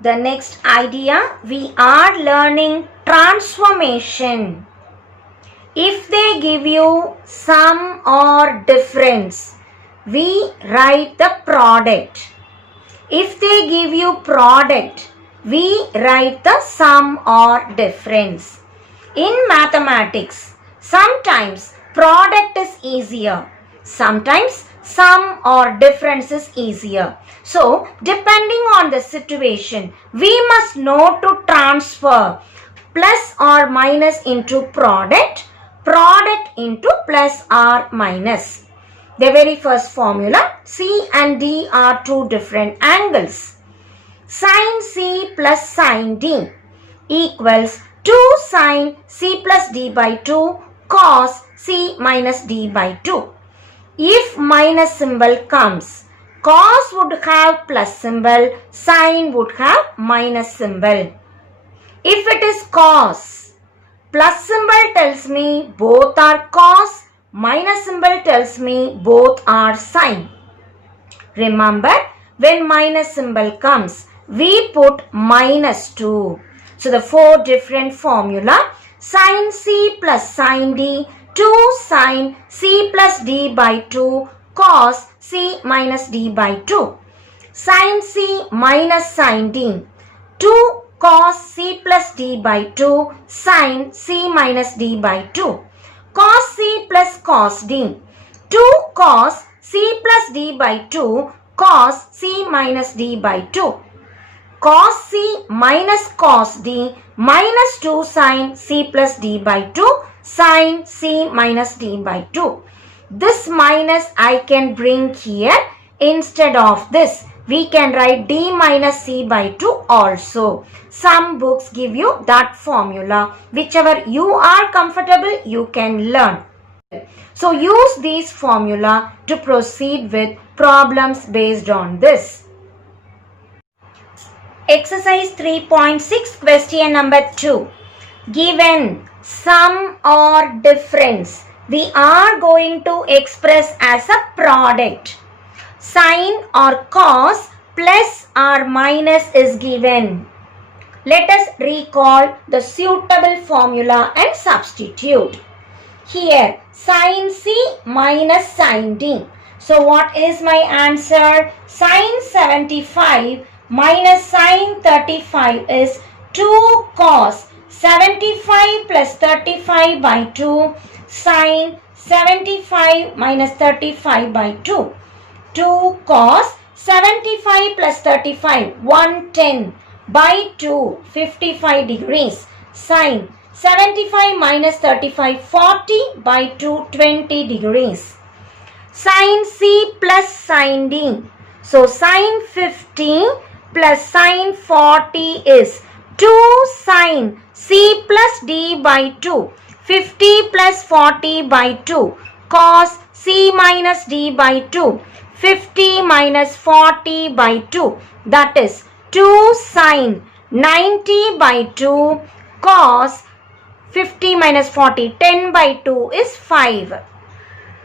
The next idea, we are learning transformation. If they give you sum or difference, we write the product. If they give you product, we write the sum or difference. In mathematics, sometimes product is easier. Sometimes sum or difference is easier. So, depending on the situation, we must know to transfer plus or minus into product, product into plus or minus. The very first formula, C and D are two different angles. Sin C plus sin D equals 2 sin C plus D by 2 cos C minus D by 2. If minus symbol comes, cos would have plus symbol, sin would have minus symbol. If it is cos, plus symbol tells me both are cos, minus symbol tells me both are sin. Remember, when minus symbol comes, we put minus 2. So the four different formula, sin C plus sin D, 2 sin C plus D by 2 cos C minus D by 2. Sin C minus sin D, 2 cos C plus D by 2 sin C minus D by 2. Cos C plus cos D, 2 cos C plus D by 2 cos C minus D by 2. Cos C minus cos D minus 2 sin C plus D by 2 sin C minus D by 2. This minus I can bring here. Instead of this, we can write D minus C by 2 also. Some books give you that formula. Whichever you are comfortable, you can learn. So use these formula to proceed with problems based on this. Exercise 3.6, question number 2. Given sum or difference, we are going to express as a product. Sin or cos plus or minus is given. Let us recall the suitable formula and substitute. Here, sin C minus sin D. So what is my answer? Sin 75 minus sin 35 is 2 cos 75 plus 35 by 2 sin 75 minus 35 by 2. 2 cos 75 plus 35, 110 by 2, 55 degrees. Sin 75 minus 35, 40 by 2, 20 degrees. Sin C plus sin D. So sin 50 plus sin 40 is 2 sin C plus D by 2. 50 plus 40 by 2 cos C minus D by 2. 50 minus 40 by 2, that is 2 sin 90 by 2 cos 50 minus 40, 10 by 2 is 5.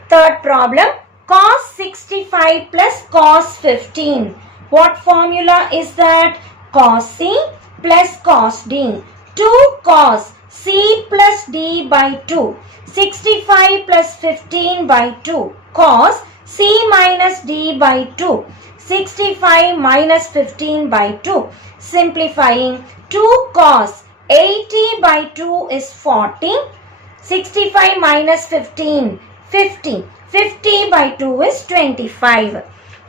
Third problem, cos 65 plus cos 15. What formula is that? Cos C plus cos D. 2 cos C plus D by 2. 65 plus 15 by 2 cos C minus D by 2. 65 minus 15 by 2. Simplifying, 2 cos 80 by 2 is 40. 65 minus 15, 50. 50 by 2 is 25.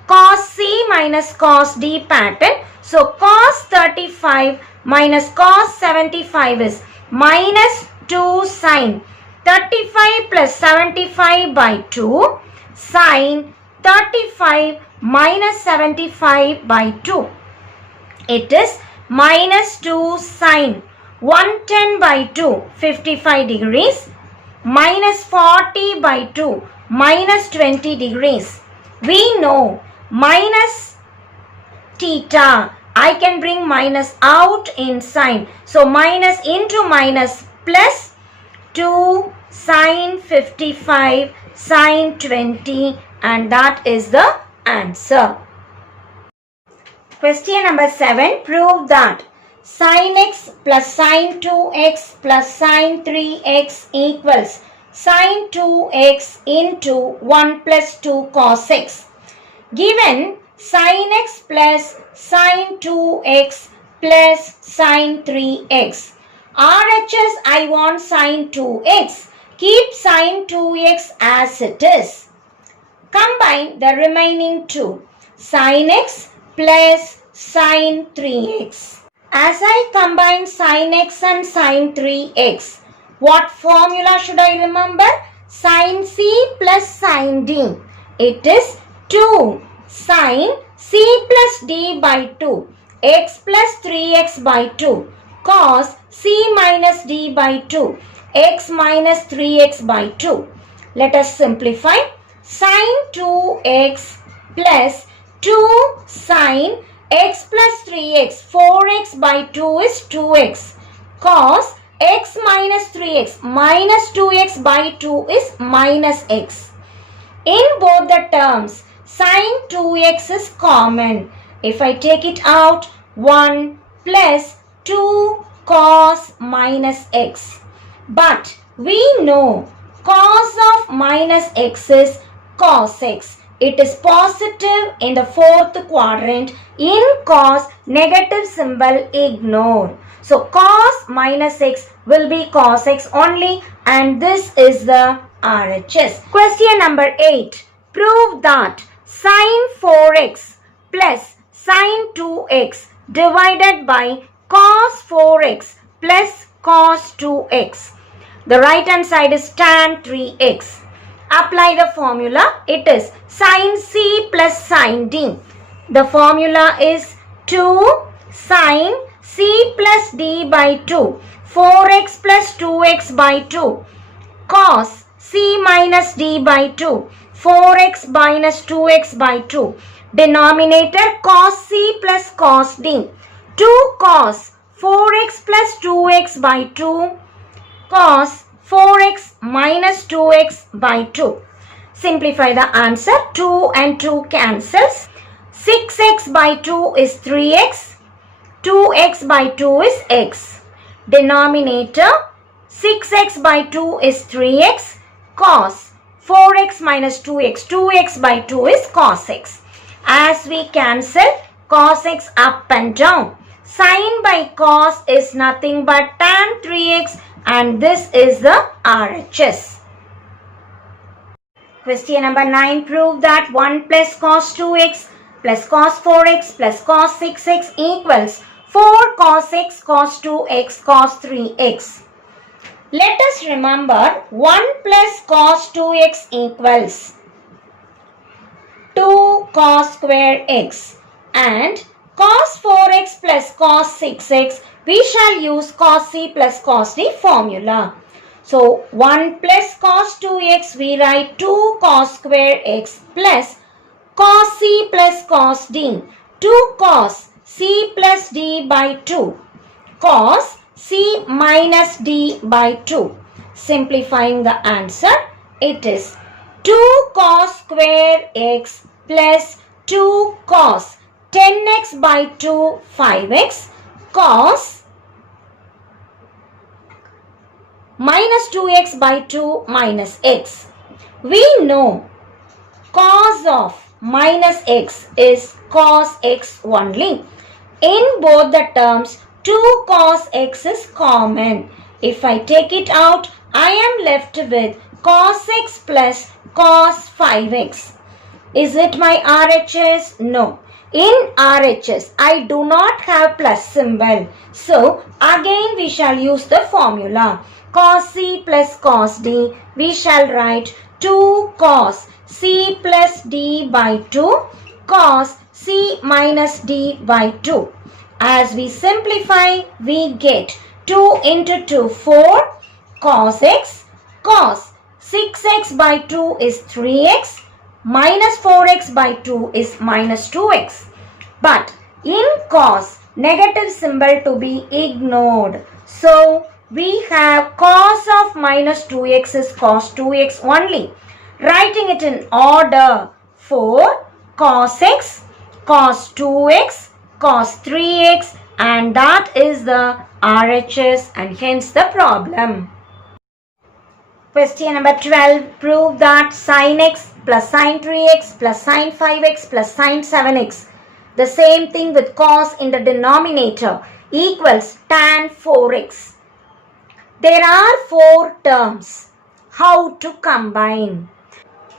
Cos C minus cos D pattern. So cos 35 minus cos 75 is minus 2 sin 35 plus 75 by 2 sin 35 minus 75 by 2. It is minus 2 sin 110 by 2, 55 degrees, minus 40 by 2, minus 20 degrees. We know minus theta, I can bring minus out in sign. So minus into minus plus 2 sin 55 sin 20, and that is the answer. Question number 7. Prove that sin x plus sin 2x plus sin 3x equals sin 2x into 1 plus 2 cos x. Given sin x plus sin 2x plus sin 3x. RHS, I want sin 2x. Keep sin 2x as it is. Combine the remaining two. Sin x plus sin 3x. As I combine sin x and sin 3x, what formula should I remember? Sin c plus sin d. It is 2 sin c plus d by 2 x plus 3x by 2 cos c minus d by 2 x minus 3x by 2. Let us simplify. Sin 2x plus 2 sin x plus 3x, 4x by 2 is 2x, cos x minus 3x minus 2x by 2 is minus x. In both the terms, sin 2x is common. If I take it out, 1 plus 2 cos minus x. But we know cos of minus x is cos x. It is positive in the fourth quadrant. In cos, negative symbol ignore. So cos minus x will be cos x only, and this is the RHS. Question number 8. Prove that sin 4x plus sin 2x divided by cos 4x plus cos 2x. The right hand side is tan 3x. Apply the formula. It is sin c plus sin d. The formula is 2 sin c plus d by 2, 4x plus 2x by 2, cos c minus d by 2, 4x minus 2x by 2. Denominator cos c plus cos d. 2 cos 4x plus 2x by 2, cos 4x minus 2x by 2. Simplify the answer. 2 and 2 cancels. 6x by 2 is 3x. 2x by 2 is x. Denominator 6x by 2 is 3x. Cos 4x minus 2x. 2x by 2 is cos x. As we cancel cos x up and down, sin by cos is nothing but tan 3x, and this is the RHS. Question number 9. Prove that 1 plus cos 2x plus cos 4x plus cos 6x equals 4 cos x cos 2x cos 3x. Let us remember 1 plus cos 2x equals 2 cos square x, and cos 4x plus cos 6x, we shall use cos c plus cos d formula. So 1 plus cos 2x, we write 2 cos square x plus cos c plus cos d. 2 cos c plus d by 2, cos c minus d by 2. Simplifying the answer, it is 2 cos square x plus 2 cos 10x by 2 5x cos minus 2x by 2 minus x. We know cos of minus x is cos x only. In both the terms, 2 cos x is common. If I take it out, I am left with cos x plus cos 5x. Is it my RHS? No. In RHS, I do not have plus symbol. So, again we shall use the formula. Cos c plus cos d, we shall write 2 cos c plus d by 2, cos c minus d by 2. As we simplify, we get 2 into 2, 4 cos x, cos 6x by 2 is 3x, minus 4x by 2 is minus 2x. But in cos, negative symbol to be ignored. So, we have cos of minus 2x is cos 2x only. Writing it in order: 4 cos x, cos 2x, cos 3x, and that is the RHS and hence the problem. Question number 12. Prove that sin x plus sin 3x plus sin 5x plus sin 7x, the same thing with cos in the denominator, equals tan 4x. There are 4 terms. How to combine?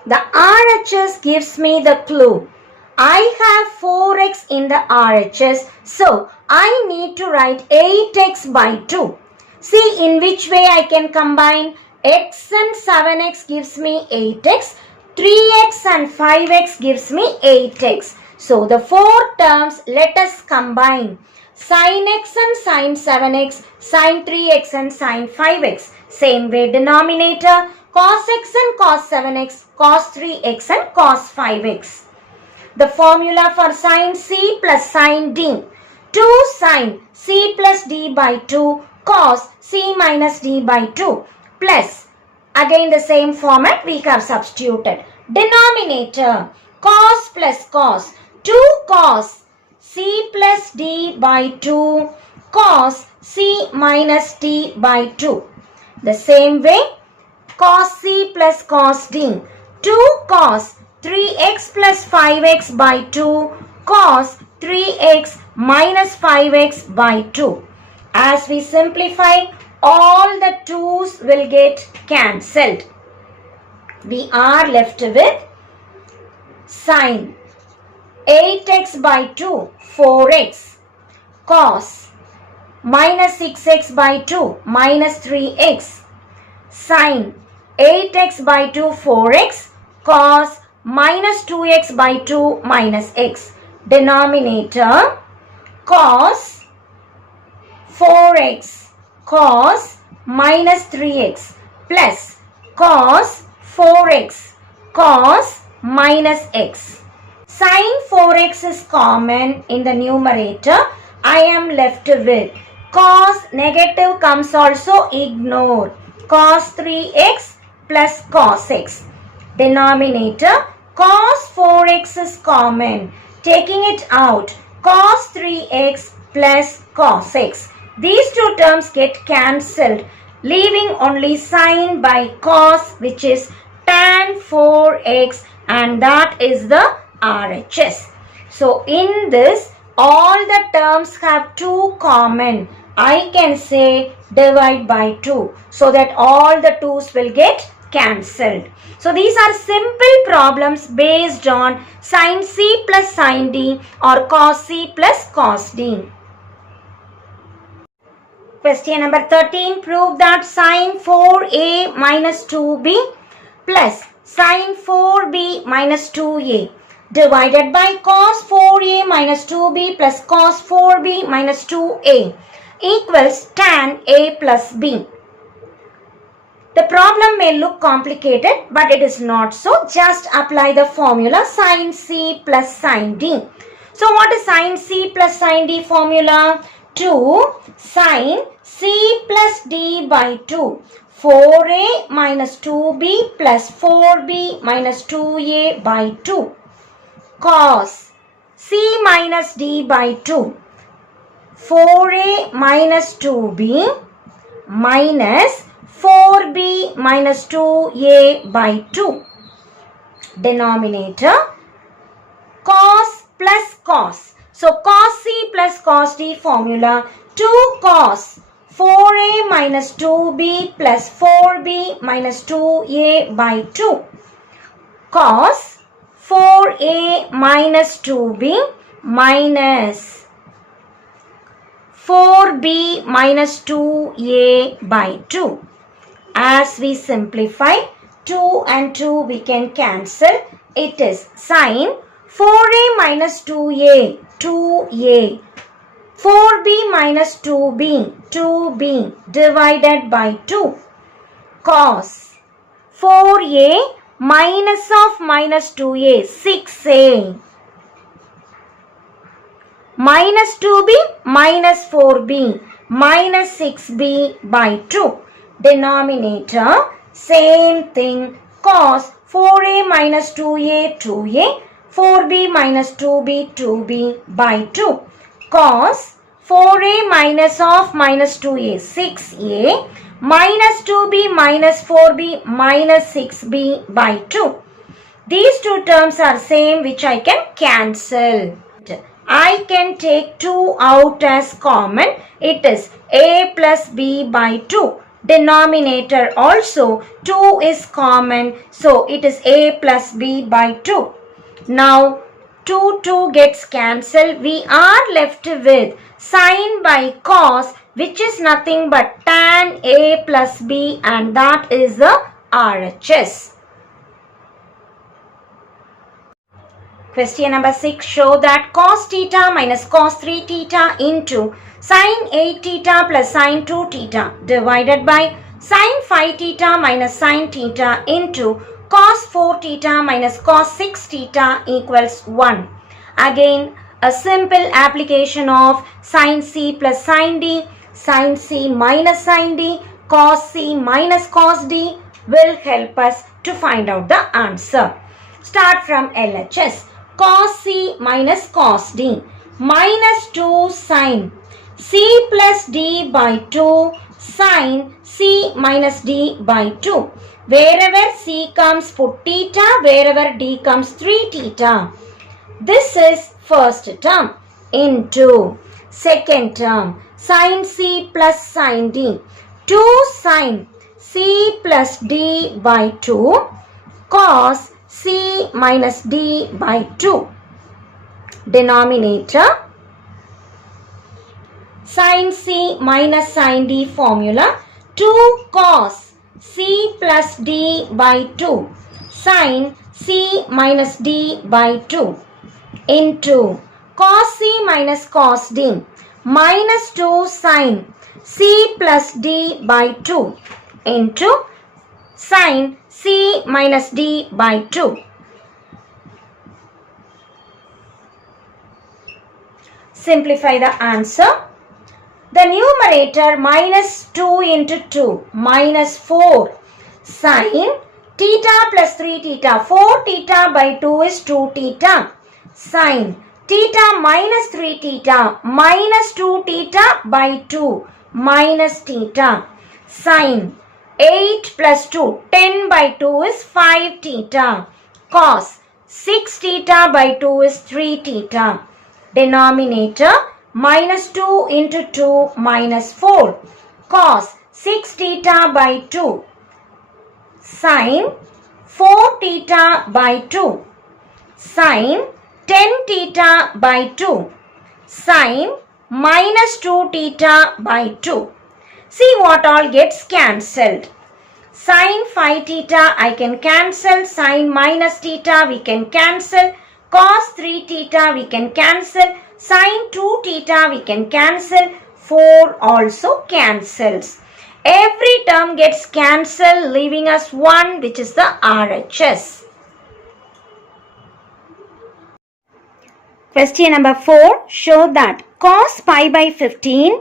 The RHS gives me the clue. I have 4x in the RHS, so I need to write 8x by 2. See in which way I can combine. X and 7x gives me 8x, 3x and 5x gives me 8x. So the 4 terms let us combine. Sin x and sin 7x, sin 3x and sin 5x. Same way denominator, cos x and cos 7x, cos 3x and cos 5x. The formula for sin c plus sin d. 2 sin c plus d by 2 cos c minus d by 2 plus, again the same format we have substituted. Denominator, cos plus cos, 2 cos c plus d by 2 cos c minus d by 2. The same way, cos c plus cos d, 2 cos 3x plus 5x by 2 cos 3x minus 5x by 2. As we simplify, all the 2's will get cancelled. We are left with sin 8x by 2, 4x, cos minus 6x by 2, minus 3x, sin 8x by 2, 4x, cos minus 2x by 2, minus x. Denominator, cos 4x, cos minus 3x plus cos 4x, cos minus x. Sin 4x is common in the numerator. I am left with cos negative comes also ignore. Cos 3x plus cos x. Denominator, cos 4x is common. Taking it out, cos 3x plus cos x. These 2 terms get cancelled, leaving only sin by cos, which is tan 4x, and that is the RHS. So in this, all the terms have 2 common. I can say divide by 2 so that all the 2's will get cancelled. So these are simple problems based on sin c plus sin d or cos c plus cos d. Question number 13. Prove that sin 4a minus 2b plus sin 4b minus 2a divided by cos 4a minus 2b plus cos 4b minus 2a equals tan a plus b. The problem may look complicated, but it is not so. Just apply the formula sin c plus sin d. So what is sin c plus sin d formula? 2 sin c plus d by 2. 4a minus 2b plus 4b minus 2a by 2. Cos c minus d by 2. 4a minus 2b minus 4b minus 2a by 2. Denominator, cos plus cos. So cos c plus cos d formula, 2 cos 4a minus 2b plus 4b minus 2a by 2. Cos 4a minus 2b minus 4b minus 2a by 2. As we simplify, 2 and 2 we can cancel. It is sin 4a minus 2a, 2a. 4b minus 2b, 2b divided by 2. Cos 4a minus of minus 2a, 6a. Minus 2b minus 4b minus 6b by 2. Denominator, same thing, cos 4a minus 2a, 2a, 4b minus 2b, 2b by 2. cos 4a minus of minus 2a, 6a, minus 2b minus 4b minus 6b by 2. These two terms are same, which I can cancel. I can take 2 out as common. It is a plus b by 2. Denominator also 2 is common. So it is a plus b by 2. Now 2 gets cancelled. We are left with sin by cos, which is nothing but tan a plus b, and that is the RHS. Question number 6. Show that cos theta minus cos 3 theta into sin 8 theta plus sin 2 theta divided by sin 5 theta minus sin theta into cos 4 theta minus cos 6 theta equals 1. Again, a simple application of sin C plus sin D, sin C minus sin D, cos C minus cos D will help us to find out the answer. Start from LHS. Cos C minus cos D minus 2 sin C plus D by 2 sin C minus D by 2. Wherever C comes, put theta. Wherever D comes, 3 theta. This is first term into second term sin C plus sin D. 2 sin C plus D by 2 cos C minus D by 2. Denominator sin C minus sin D formula 2 cos C plus D by 2 sin C minus D by 2 into cos C minus cos D minus 2 sin C plus D by 2 into sin C minus D by 2. Simplify the answer. The numerator minus 2 into 2 minus 4 sin theta plus 3 theta. 4 theta by 2 is 2 theta. Sin theta minus 3 theta minus 2 theta by 2 minus theta. Sin 8 plus 2, 10 by 2 is 5 theta. Cos 6 theta by 2 is 3 theta. Denominator minus 2 into 2 minus 4. Cos 6 theta by 2. Sin 4 theta by 2. Sin 10 theta by 2. Sin minus 2 theta by 2. See what all gets cancelled. Sin 5 theta I can cancel. Sin minus theta we can cancel. Cos 3 theta we can cancel. Sin 2 theta we can cancel. 4 also cancels. Every term gets cancelled, leaving us 1, which is the RHS. Question number 4. Show that cos pi by 15,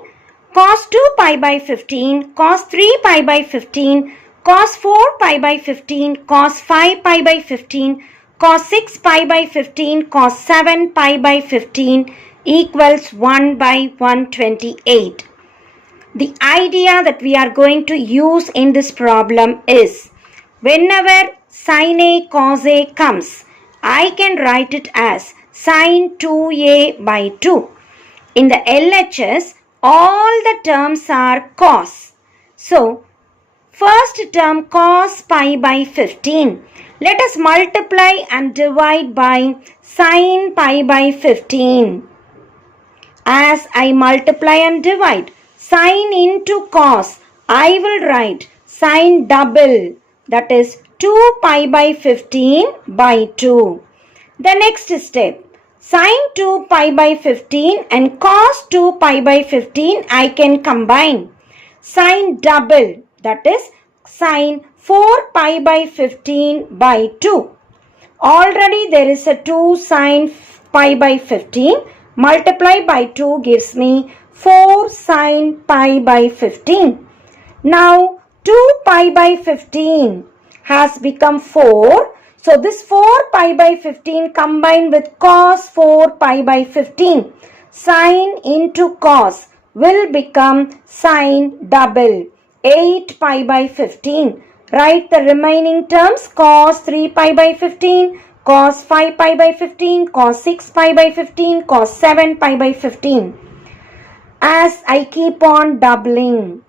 cos 2 pi by 15, cos 3 pi by 15, cos 4 pi by 15, cos 5 pi by 15, cos 6 pi by 15, cos 7 pi by 15 equals 1 by 128. The idea that we are going to use in this problem is, whenever sin A cos A comes, I can write it as sin 2A by 2. In the LHS, all the terms are cos. So, first term cos pi by 15. Let us multiply and divide by sin pi by 15. As I multiply and divide, sin into cos, I will write sin double, that is 2 pi by 15 by 2. The next step, sin 2 pi by 15 and cos 2 pi by 15 I can combine. Sin double, that is sin 4 pi by 15 by 2. Already there is a 2 sin pi by 15. Multiply by 2 gives me 4 sin pi by 15. Now 2 pi by 15 has become 4. So this 4 pi by 15 combined with cos 4 pi by 15. Sine into cos will become sine double. 8 pi by 15. Write the remaining terms. Cos 3 pi by 15. Cos 5 pi by 15. Cos 6 pi by 15. Cos 7 pi by 15. As I keep on doubling.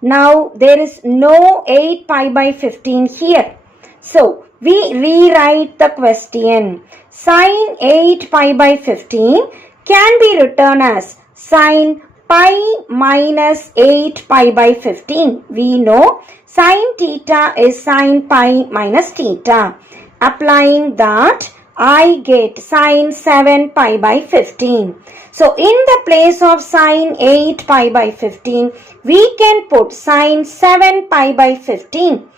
Now there is no 8 pi by 15 here. So we rewrite the question. Sine 8 pi by 15 can be written as sine pi minus 8 pi by 15. We know sine theta is sine pi minus theta. Applying that, I get sine 7 pi by 15. So in the place of sine 8 pi by 15, we can put sine 7 pi by 15.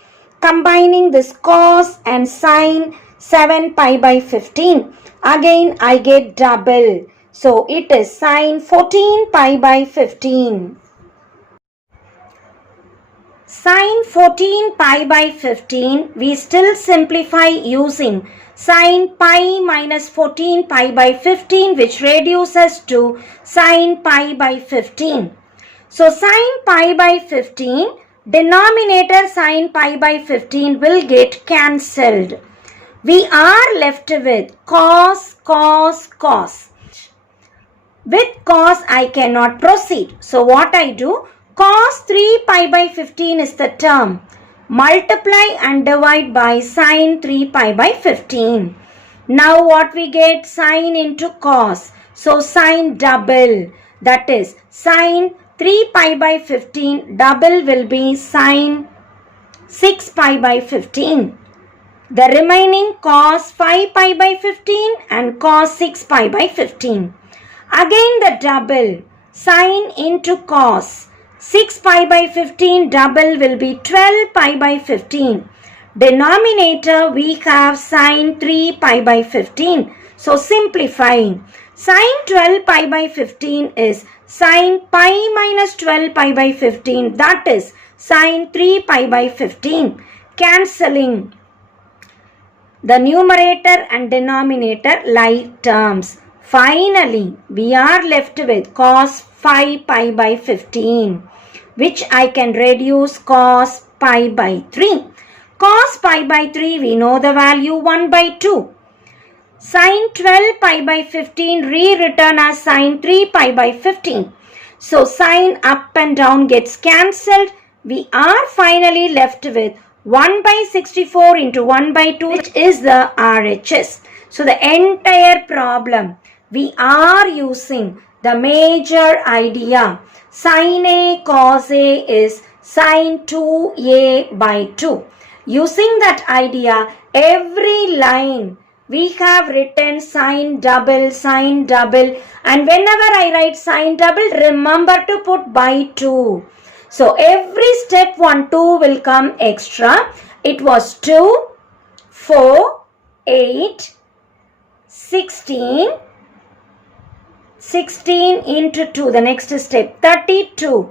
Combining this cos and sine 7 pi by 15, again I get double. So it is sine 14 pi by 15. Sine 14 pi by 15, we still simplify using sine pi minus 14 pi by 15, which reduces to sine pi by 15. So sine pi by 15, denominator sine pi by 15 will get cancelled. We are left with cos, cos, cos. With cos I cannot proceed. So what I do? Cos 3 pi by 15 is the term. Multiply and divide by sine 3 pi by 15. Now what we get? Sine into cos. So sine double. That is sine 3 pi by 15 double will be sine 6 pi by 15. The remaining cos 5 pi by 15 and cos 6 pi by 15. Again the double. Sine into cos. 6 pi by 15 double will be 12 pi by 15. Denominator we have sine 3 pi by 15. So simplifying. Sine 12 pi by 15 is sine pi minus 12 pi by 15. That is sine 3 pi by 15. Cancelling the numerator and denominator like terms. Finally, we are left with cos 5 pi by 15, which I can reduce cos pi by 3. Cos pi by 3, we know the value 1 by 2. Sine 12 pi by 15 rewritten as sine 3 pi by 15. So sine up and down gets cancelled. We are finally left with 1 by 64 into 1 by 2, which is the RHS. So the entire problem, we are using the major idea. Sin A cos A is sin 2A by 2. Using that idea, every line we have written sin double, and whenever I write sin double, remember to put by 2. So every step 1, 2 will come extra. It was 2, 4, 8, 16, 16 into 2, the next step 32,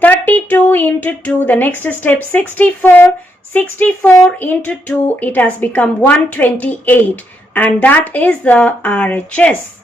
32 into 2, the next step 64, 64 into 2, it has become 128, and that is the RHS.